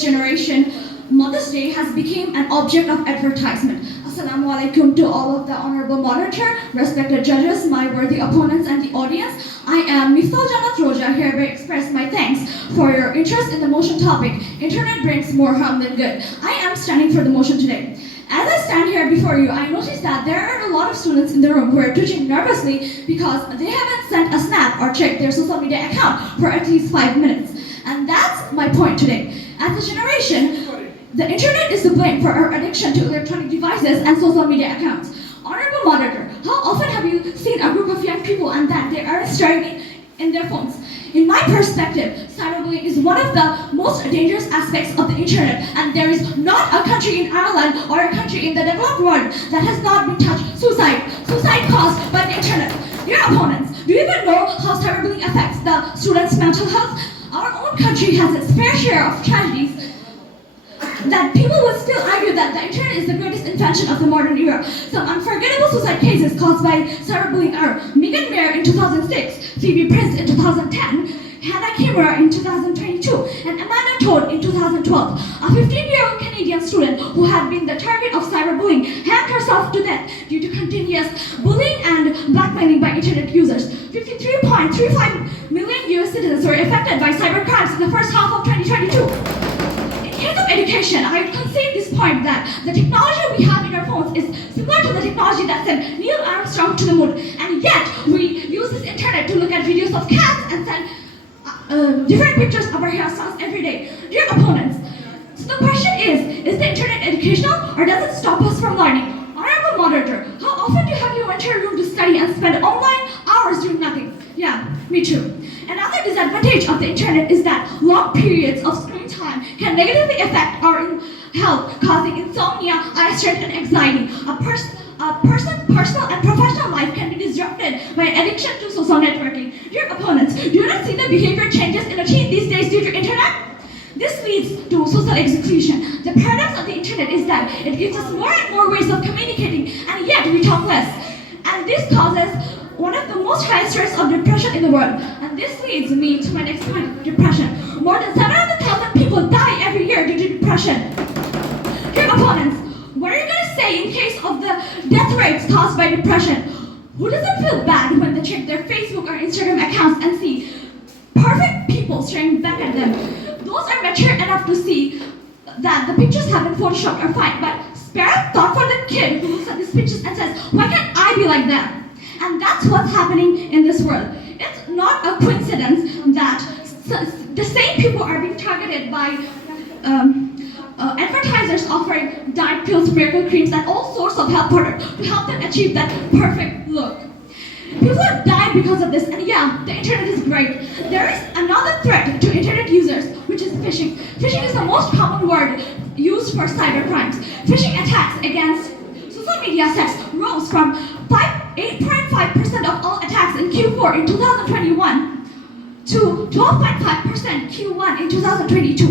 today's generation, Mother's Day has become an object of advertisement. Assalamu alaikum to all of the honorable moderator, respected judges, my worthy opponents and the audience. I am Miftahul Zannat Roza, hereby express my thanks for your interest in the motion topic. Internet brings more harm than good. I am standing for the motion today. As I stand here before you, I noticed that there are a lot of students in the room who are twitching nervously because they haven't sent a snap or checked their social media account for at least 5 minutes. And that's my point today. As a generation, the internet is to blame for our addiction to electronic devices and social media accounts. Honorable moderator, how often have you seen a group of young people and that they are staring in their phones? In my perspective, cyberbullying is one of the most dangerous aspects of the internet, and there is not a country in Ireland or a country in the developed world that has not been touched suicide caused by the internet. Dear opponents, do you even know how cyberbullying affects the students' mental health? Our own country has its fair share of tragedies that people would still argue that the internet is the greatest invention of the modern era. Some unforgettable suicide cases caused by cyberbullying are Megan Mayer in 2006, Phoebe Prince in 2010, Hannah Kimura in 2022, and Amanda Todd in 2012. A 15-year-old Canadian student who had been the target of cyberbullying hanged herself to death due to continuous bullying and blackmailing by internet users. 53.35 million US citizens were affected by cybercrimes in the first half of 2022. In case of education, I would concede this point that the technology we have in our phones is similar to the technology that sent Neil Armstrong to the moon, and yet we use this internet to look at videos of cats and send different pictures of our hairstyles every day. Dear opponents, so the question is the internet educational or does it stop us from learning? Honorable moderator, how often do you have you enter a room to study and spend online hours doing nothing? Yeah, me too. Another disadvantage of the internet is that long periods of screen time can negatively affect our health, causing insomnia, eye strain, and anxiety. A person's personal and professional life can be disrupted by addiction to social networking. Dear opponents, do you not see the behavior changes in a teen these days due to internet? This leads to social execution. The paradox of the internet is that it gives us more and more ways of communicating, and yet we talk less. And this causes one of the most highest rates of depression in the world. And this leads me to my next point, depression. More than 700,000 people die every year due to depression. Dear opponents, what are you going to say in case of the death rates caused by depression? Who doesn't feel bad when they check their Facebook or Instagram accounts and see perfect people staring back at them? Those are mature enough to see that the pictures have been photoshopped are fine, but spare a thought for the kid who looks at these pictures and says, why can't I be like them? And that's what's happening in this world. It's not a coincidence that the same people are being targeted by advertisers offering diet pills, miracle creams, and all sorts of health products to help them achieve that perfect look. People have died because of this, and yeah, the internet is great. There is another threat to internet users, which is phishing. Phishing is the most common word used for cybercrimes. Phishing attacks against social media sites rose from 8.5% of all attacks in Q4 in 2021 to 12.5% Q1 in 2022.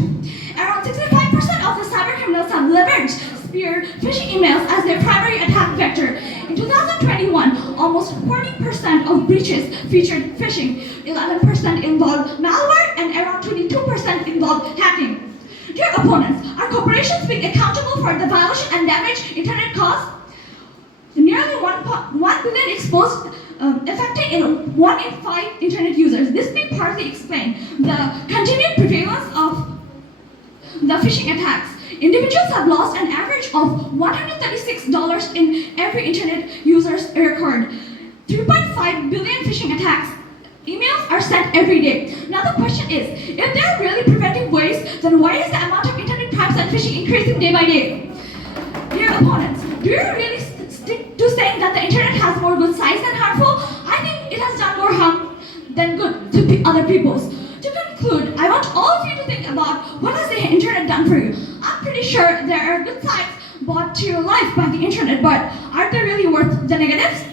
Around 65% of the cybercriminals have leveraged spear phishing emails as their primary attack vector. In 2021, almost 40% of breaches featured phishing, 11% involved malware, and around 22% involved hacking. Dear opponents, are corporations being accountable for the violation and damage internet caused? Nearly 1 billion exposed, affecting 1 in 5 internet users. This may partly explain the continued prevalence of the phishing attacks. Individuals have lost an average of $136 in every internet user's record. 3.5 billion phishing attacks. Emails are sent every day. Now the question is, if there are really preventive ways, then why is the amount of internet crimes and phishing increasing day by day? Dear opponents, do you really stick to saying that the internet has more good sides than harmful? I think it has done more harm than good to other people's. To conclude, I want all of you to think about what has the internet done for you. I'm pretty sure there are good sides brought to your life by the internet, but are they really worth the negatives?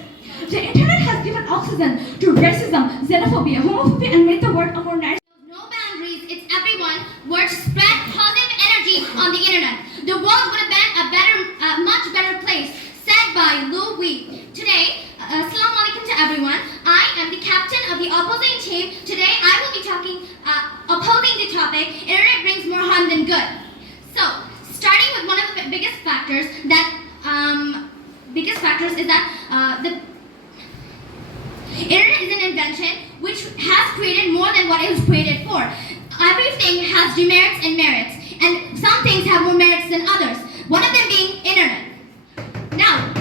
The internet has given oxygen to racism, xenophobia, homophobia, and made the world a more nice. No boundaries, it's everyone. Were to spread positive energy on the internet, the world would have been a much better place. Said by Lou Wee. Today, assalamu alaikum to everyone. I am the captain of the opposing team. Today, I will be opposing the topic, internet brings more harm than good. is that the internet is an invention which has created more than what it was created for. Everything has demerits and merits, and some things have more merits than others. One of them being internet. Now,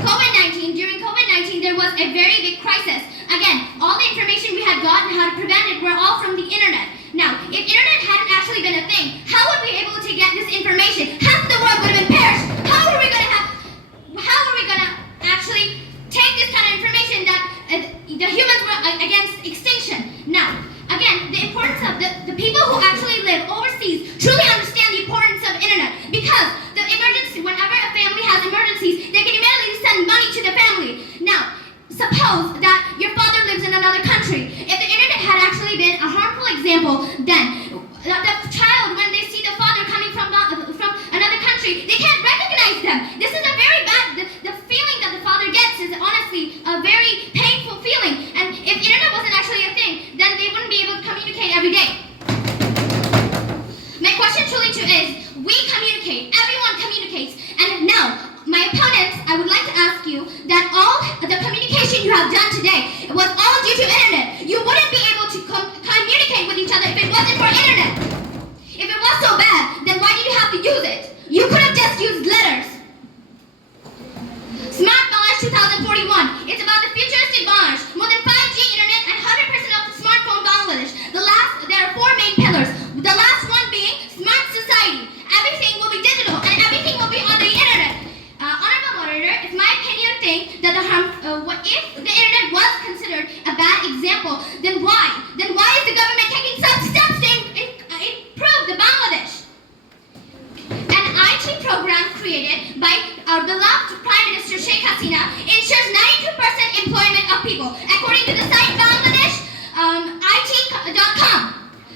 during COVID-19, there was a very big crisis. Again, all the information we had gotten how to prevent it were all from the internet. Now, if internet hadn't actually been a thing, how would we be able to get this information? Half the world would have been perished. How are we going to actually take this kind of information that the humans were against extinction? Now, again, the importance of the people who actually live overseas truly understand the importance of internet, because the emergency, whenever a family has emergencies, they can immediately send money to the family. Now, suppose that your father lives in another country. If the internet had actually been a harmful example, then the child, when they see the father coming from another country, they can't recognize them. This is a very bad, the feeling that the father gets is honestly a very painful feeling. And if internet wasn't actually a thing, then they wouldn't be able to communicate every day. My question truly is, we communicate, everyone communicates, and now, my opponents, I would like to ask you that all the communication you have done today was all due to internet. You wouldn't be able to communicate with each other if it wasn't for internet. If it was so bad, then why did you have to use it? You could have just used letters. Smart Bangladesh 2041. It's about the futuristic Bangladesh. More than 5G internet and 100% of the smartphone Bangladesh. There are 4 main pillars. The last one being smart society. Everything will be digital and everything will be on the internet. Honorable moderator, it's my opinion that if the internet was considered a bad example, then why? Then why is the government taking such steps to improve the Bangladesh? An IT program created by our beloved Prime Minister Sheikh Hasina ensures 92% employment of people, according to the site Bangladesh IT.com.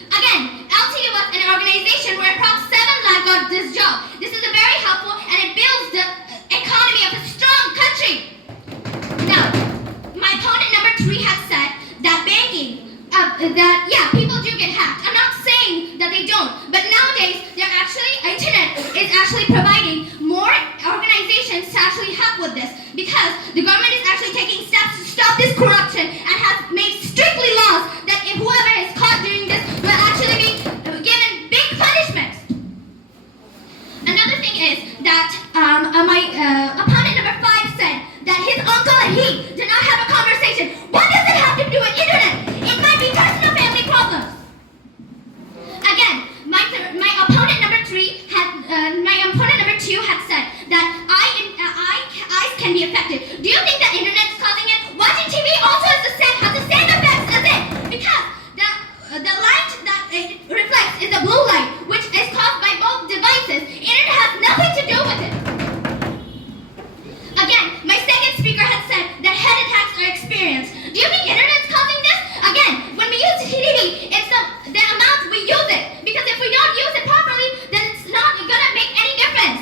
Again, LTU was an organization where approximately 7 lakh got this job. This is a very helpful and it builds the economy of a strong country. Now, my opponent number 3 has said that banking, people do get hacked. I'm not saying that they don't, but nowadays internet is actually providing more organizations to actually help with this, because the government is actually taking steps to stop this corruption and has made strictly laws that if whoever is caught doing this will actually be given big punishments. Another thing is that my opponent number 5 said that his uncle and he did not have a conversation. What does it have to do with internet? It might be personal family problems. Again, my opponent number 2 had said that eyes can be affected. Do you think that internet is causing it? Watching TV also has the same effects as it, because the light that it reflects is a blue light, which is caused by both devices. Internet has nothing to do with it. Again, my second speaker had said that head attacks are experienced. Do you think internet is causing this? Again, when we use TV, it's the amount we use it. Because if we don't use it properly, then it's not gonna make any difference.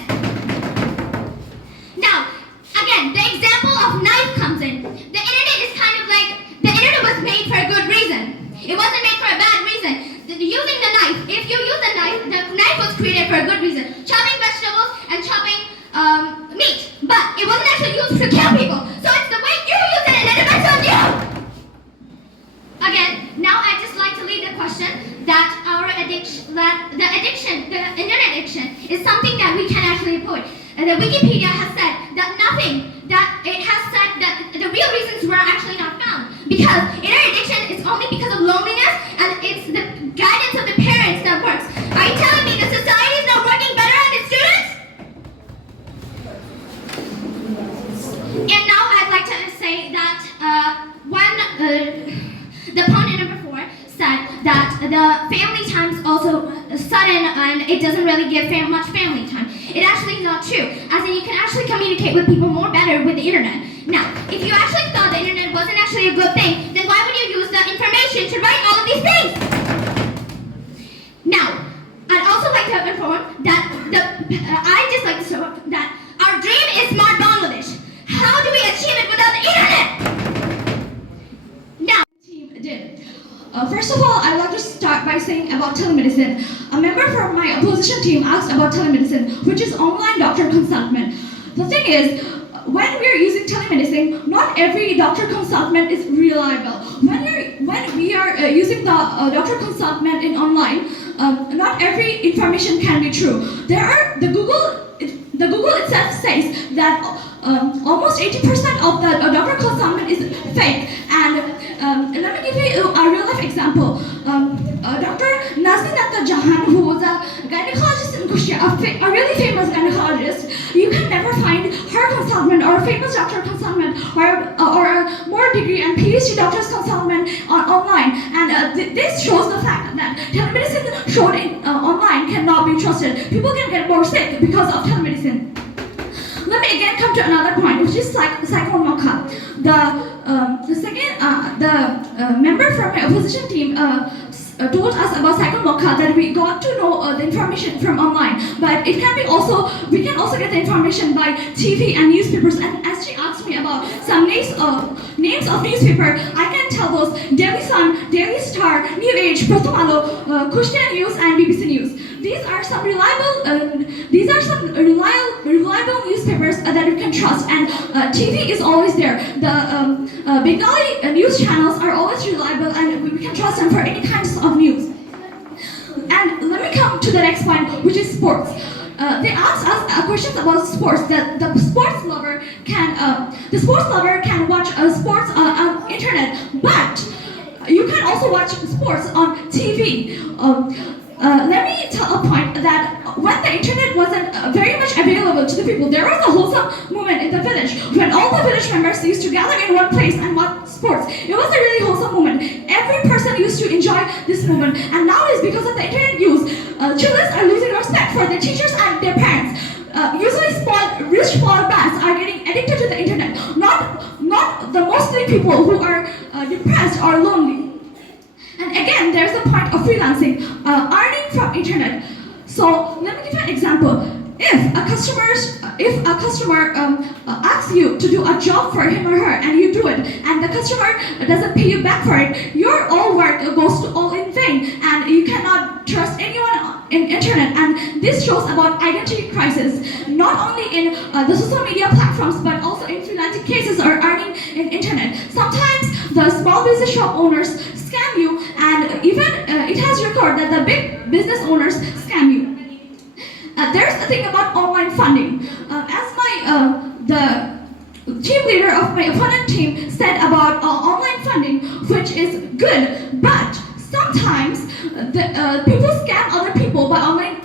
Now, again, the example of knife comes in. The internet is kind of like, the internet was made for a good reason. It wasn't made for a bad reason. Using the knife, if you use the knife was created for a good reason. Chopping vegetables and chopping meat. But it wasn't actually used to kill people. So it's the way you use it and it depends on you. Again, now I'd just like to leave the question that the internet addiction is something that we can actually avoid. And the Wikipedia has said that it has said that the real reasons were actually not found. Because internet addiction is only because of loneliness, and it's the guidance of the parents that works. Are you telling me the society is not working better on the students? And now I'd like to say that the opponent number 4 said that the family time is also sudden and it doesn't really give much family time. It actually is not true, as in you can actually communicate with people more better with the internet. Now, if you actually thought the internet wasn't actually a good thing, then why would you use the information to write all of these things? Now, I'd also like to inform that that our dream is smart Bangladesh. How do we achieve it without the internet? Now, Team did. First of all, I'd like to start by saying about telemedicine. A member from my opposition team asked about telemedicine, which is online doctor consultment. The thing is, when we are using telemedicine, not every doctor consultant is reliable. When we are using the doctor consultant in online, not every information can be true. The Google itself says that almost 80% of the doctor consultant is fake. And let me give you a real life example. Dr. Jahan, who was a gynecologist in Kushtia, a really famous gynecologist, you can never find her consultant or a famous doctor consultant or more degree and PhD doctor's consultant online. And this shows the fact that telemedicine shown online cannot be trusted. People can get more sick because of telemedicine. Let me again come to another point, which is cyclone mocha. The member from my opposition team told us about cyclone mocha that we got to know the information from online, but we can also get the information by TV and newspapers. And as she asked me about some names of newspaper, I can tell those: Daily Sun, Daily Star, New Age, Pratham Alo, Kushtia News, and BBC News. These are some reliable newspapers that you can trust, and TV is always there. The Bengali news channels are always reliable, and we can trust them for any kinds of news. And let me come to the next point, which is sports. They asked us questions about sports. That the sports lover can watch sports on internet, but you can also watch sports on TV. Let me tell a point that when the internet wasn't very much available to the people, there was a wholesome movement in the village when all the village members used to gather in one place and watch sports. It was a really wholesome movement. Every person used to enjoy this movement, and nowadays, because of the internet use, children are losing respect for their teachers and their parents. Usually rich spoiled brats are getting addicted to the internet, not the mostly people who are depressed or lonely. And again, there's the point of freelancing, earning from internet. So let me give you an example. If a customer asks you to do a job for him or her, and you do it, and the customer doesn't pay you back for it, your all work goes to all in vain, and you cannot trust anyone in internet. And this shows about identity crisis, not only in the social media platforms, but also in freelancing cases or earning in internet. Sometimes the small business shop owners scam you, and even it has recorded that the big business owners scam you. There's the thing about online funding. As the team leader of my opponent team said about online funding, which is good, but sometimes people scam other people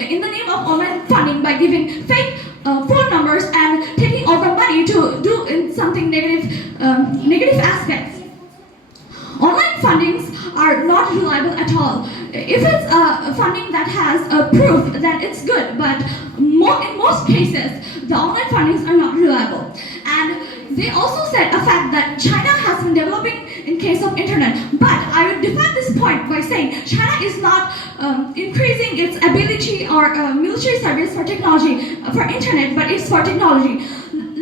in the name of online funding by giving fake phone numbers and taking all the money to do in something negative aspects. Online fundings are not reliable at all. If it's funding that has proof, then it's good, but in most cases, the online fundings are not reliable. And they also said a fact that China has been developing in case of internet, but I would defend this point by saying China is not increasing its ability or military service for technology, for internet, but it's for technology.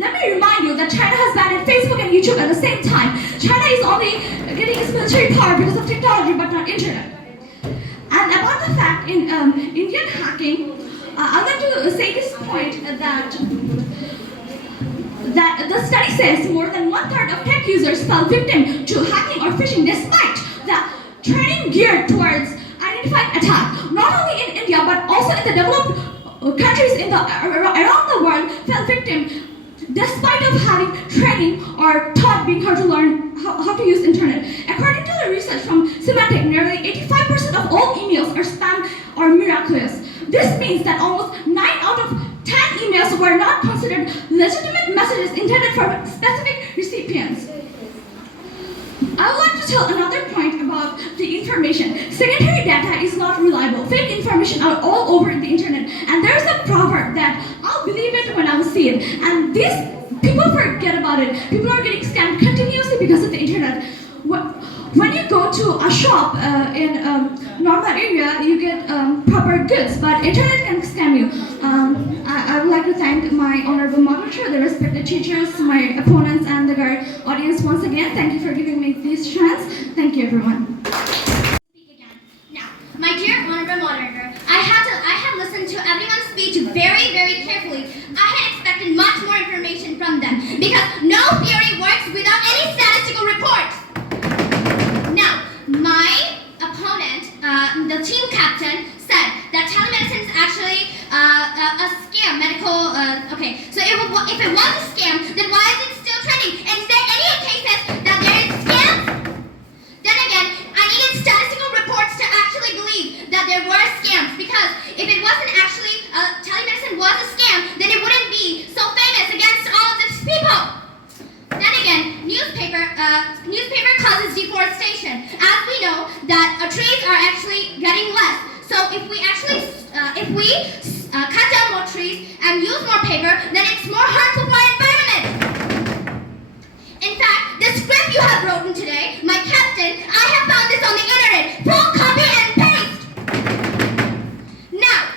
Let me remind you that China has banned Facebook and YouTube at the same time. China is only getting its military power because of technology, but not internet. And about the fact in Indian hacking, I'd like to say this point that the study says more than 1/3 of tech users fell victim to hacking or phishing, despite the training geared towards identifying attack. Not only in India, but also in the developed countries around the world fell victim, despite of having training or being taught to learn how to use internet. According to the research from Symantec, nearly 85% of all emails are spam or miraculous. This means that almost 9 out of 10 emails were not considered legitimate messages intended for specific recipients. I would like to tell another point about the information. Secondary data is not reliable. Fake information are all over the internet. And there's a proverb that I'll believe it when I see it. And these people forget about it. People are getting scammed continuously because of the internet. When you go to a shop in normal area, you get proper goods, but internet can scam you. I would like to thank my honorable moderator, the respected teachers, my opponents, and the audience once again. Thank you for giving me this chance. Thank you, everyone. Speak again. Now, my dear honorable moderator, I have listened to everyone's speech very, very carefully. I had expected much more information from them because Okay, so if it was a scam, then why is it still trending? And is there any cases that there is scams? Then again, I needed statistical reports to actually believe that there were scams, because if it wasn't actually, telemedicine was a scam, then it wouldn't be so famous against all of these people. Then again, newspaper causes deforestation. As we know that trees are actually getting less. So if we actually, cut down more trees and use more paper, then it's more harmful for our environment. In fact, the script you have written today, my captain, I have found this on the internet. Full copy and paste. Now,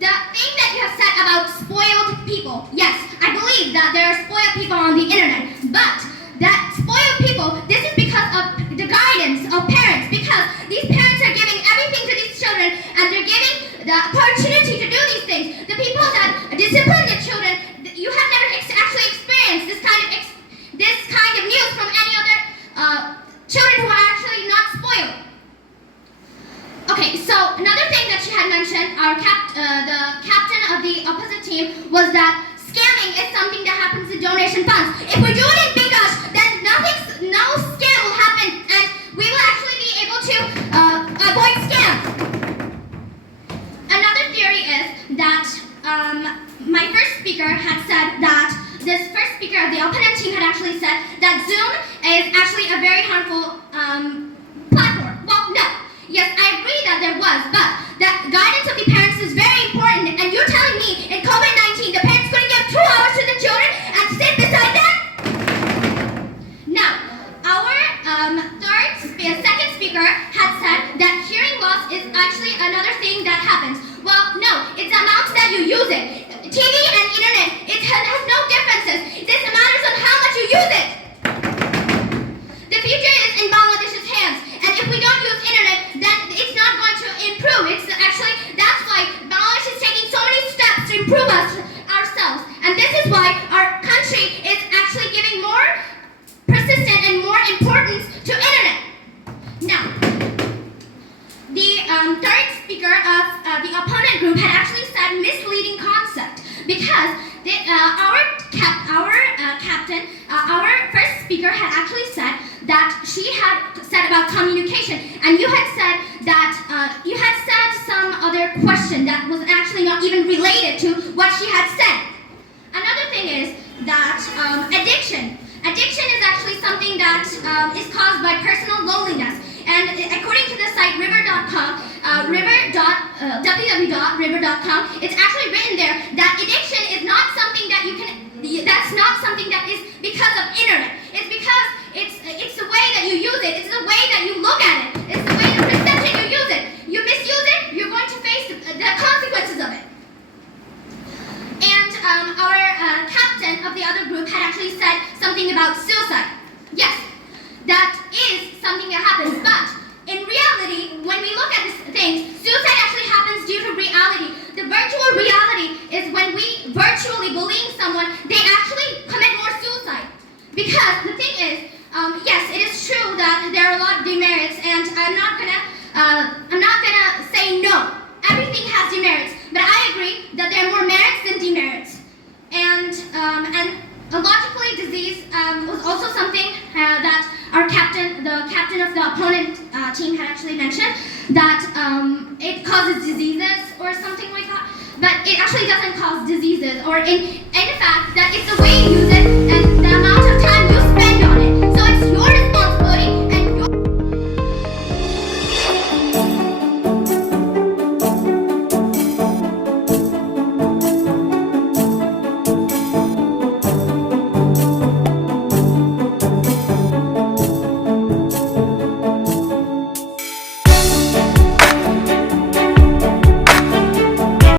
the thing that you have said about spoiled people. Yes, I believe that there are spoiled people on the internet, but that spoiled people, this is because of the guidance of parents, because these parents are giving everything to these children and they're giving the opportunity to do these things. The people that discipline the children, you have never actually experienced this kind of news from any other children who are actually not spoiled. Okay, so another thing that she had mentioned, the captain of the opposite team, was that scamming is something that happens in donation funds. If we do it in Bangladesh, then no scam will happen, and we will actually be able to avoid scams. Another theory is that my first speaker had said that this first speaker of the opponent team had actually said that Zoom is actually a very harmful platform. Well, no. Yes, I agree that there was, but that guidance of the parents is very important. And you're telling me in COVID-19, the parents couldn't give 2 hours to the children and sit beside them? Now, our second speaker had said that hearing loss is actually another thing that happens. Well, no, it's the amount that you use it. TV and internet, it has no differences. This matters on how much you use it. The future is in Bangladesh's hands, and if we don't use internet, then it's not going to improve. That's why Bangladesh is taking so many steps to improve ourselves, and this is why our country is actually giving more persistent and more importance to internet. Now, the third speaker of the opponent group had actually said misleading concept, because our first speaker had actually said that she had said about communication, and you had said that you had said some other question that was actually not even related to what she had said. Another thing is that addiction. Addiction is actually something that is caused by personal loneliness. And according to the site river.com, www.river.com, it's actually written there that addiction is not something that that's not something that is because of internet. It's because it's the way that you use it. It's the way that you look at it. It's the way the perception you use it. You misuse it, you're going to face the consequences of it. And our captain of the other group had actually said something about suicide. Yes, that is something that happens, but in reality, when we look at these things, suicide actually happens due to reality. The virtual reality is when we virtually bullying someone, they actually commit more suicide. Because the thing is, yes, it is true that there are a lot of demerits, and I'm not gonna say no. Everything has demerits, but I agree that there are more merits than demerits. And logically, disease was also something that our captain, the captain of the opponent team, had actually mentioned, that it causes diseases or something like that. But it actually doesn't cause diseases, or in fact, that it's the way you use it and